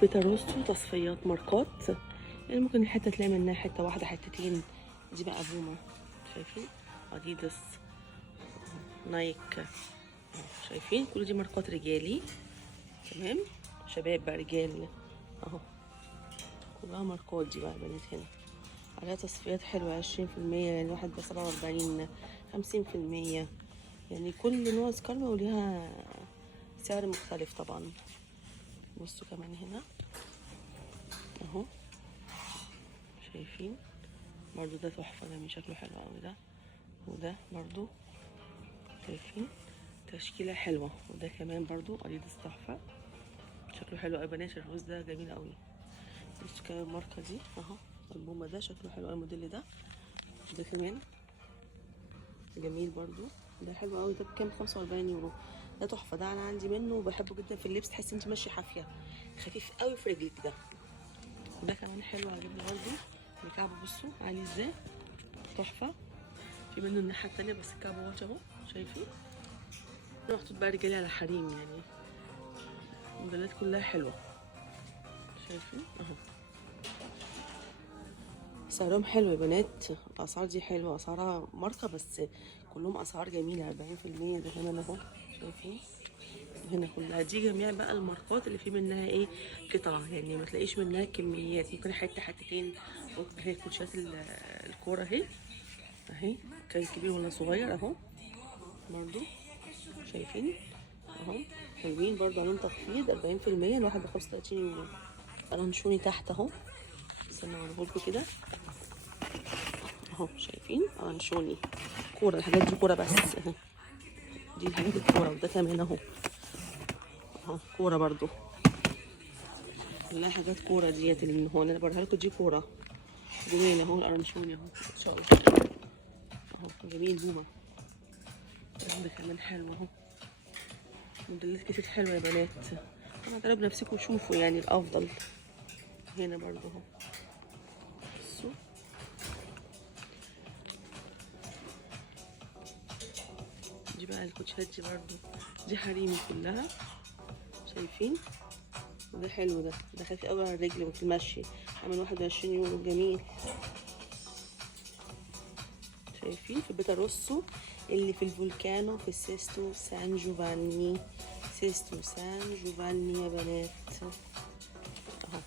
بيتا روستو تصفيات ماركات، يعني ممكن الحته تلاقي منها حته واحده حتتين. دي بقى بوما، شايفين؟ اديداس، نايك، شايفين؟ كل دي ماركات رجالي، تمام؟ شباب بقى، رجال اهو، كلها ماركات. دي بقى بنات هنا عليها تصفيات حلوه، 20%، يعني واحد ب47، 50%، يعني كل نوع سكالما وليها سعر مختلف طبعا. بصوا كمان هنا اهو، شايفين؟ برضو ده تحفة جميل، شكله حلو اوي ده. وده برضو شايفين تشكيلة حلوة. وده كمان برضو اديداس تحفة، شكله حلو اوي بنات. الروز ده جميل اوي. بصوا كمان الماركة دي اهو، البومة ده شكله حلو اوي. الموديل ده كمان جميل برضو، ده حلو اوي. ده بكام؟ 45 يورو. ده تحفة، ده انا عندي منه وبحبه جدا في اللبس، تحسي انت ماشية حافية، خفيف اوي في رجلك ده. وده كمان حلو، عجبني برضو. الكعب بصوا عالي ازاي، تحفة. في منه الناحية التانية بس الكعب واطي اهو، شايفين؟ محطوط بقى رجالي على حريم، يعني الموديلات كلها حلوة، شايفين اهو. سعرهم حلو يا بنات، الاسعار دي حلوة، اسعارها ماركة بس كلهم اسعار جميلة. 40%. ده كمان اهو، شايفين؟ هنا كلها دي جميع بقى الماركات اللي في منها ايه، قطع، يعني ما تلاقيش منها كميات، ممكن حته حتتين. اهي كوتشات الكوره اهي، اهي كان كبير ولا صغير اهو، برضو شايفين اهو، حلوين برضو، عليهم تخفيض 40%. الواحد ب35 يورو. قرنشوني تحت اهو، استنى اوريهولكوا كده اهو، شايفين؟ قرنشوني كوره، الحاجات دي كوره بس اهي، دي الحاجات الكوره. وده كمان اهو، اهو كوره برضو، كلها حاجات كوره. ديت اللي هون انا بوريها لكم، دي كوره جميل اهو. القرنشوني اهو ان شاء الله اهو، جميل بومه. ده كمان حلو اهو، موديلات كتير حلوه يا بنات. انا جرب نفسكم وشوفوا يعني الافضل. هنا برضو اهو، بصوا دي بقى الكوتشات دي برضو، دي حريمي كلها، شايفين؟ وده حلو، ده خفيف قوي على الرجل وفي المشي، عامل 21 يورو، جميل. شايفين؟ في بيتا روسو اللي في الفولكانو في سيستو سان جوفاني، سيستو سان جوفاني يا بنات اهو.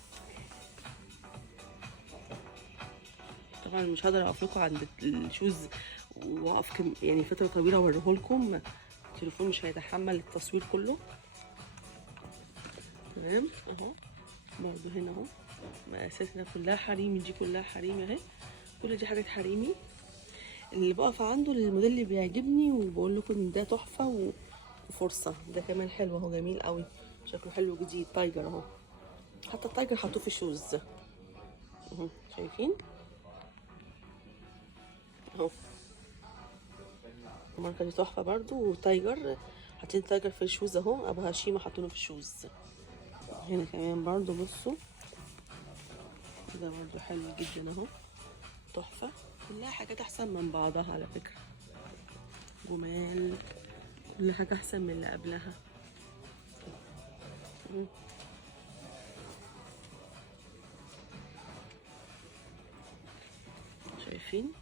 طبعا مش هقدر اقف لكم عند الشوز واقف يعني فتره طويله اوريهولكم، التليفون مش هيتحمل التصوير كله، تمام اهو. برضو هنا اهو مقاساتنا كلها حريمي، دي كلها حريمي اهي، كل دي حاجات حريمي. اللي بقف عنده الموديل اللي بيعجبني وبقول لكم ان ده تحفه وفرصه. ده كمان حلو اهو، جميل قوي، شكله حلو جديد. تايجر اهو، حتى التايجر حطوه في شوز اهو، شايفين اهو. الماركه دي تحفه برضو، وتايجر حاطين تايجر في الشوز اهو، ابو هشيمه حاطينه في الشوز. هنا كمان برضو بصوا، ده برضو حلو جدا اهو، تحفه. كلها حاجات احسن من بعضها على فكره، جمال، كل حاجه احسن من اللي قبلها. شايفين؟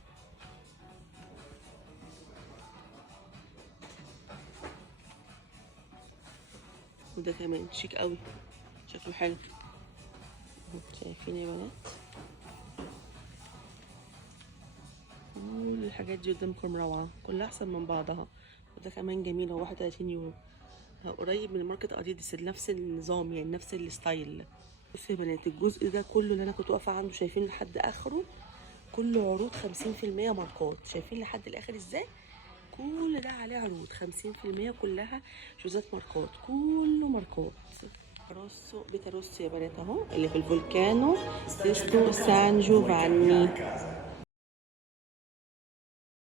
وده كمان شيك قوي، شكله حلو، شايفين يا بنات؟ كل الحاجات دي قدامكم روعه، كلها احسن من بعضها. وده كمان جميل، هو 31 يورو، قريب من ماركة اديداس، نفس النظام يعني نفس الستايل. بصوا يا بنات، الجزء ده كله اللي انا كنت واقفه عنده، شايفين لحد اخره كله عروض 50% ماركات، شايفين لحد الاخر ازاي؟ كل ده عليه عروض 50%، كلها شوزات ماركات، كله ماركات. بيتا روسو يا بنات اهو، اللي في الفولكانو سيستو سان جوفاني.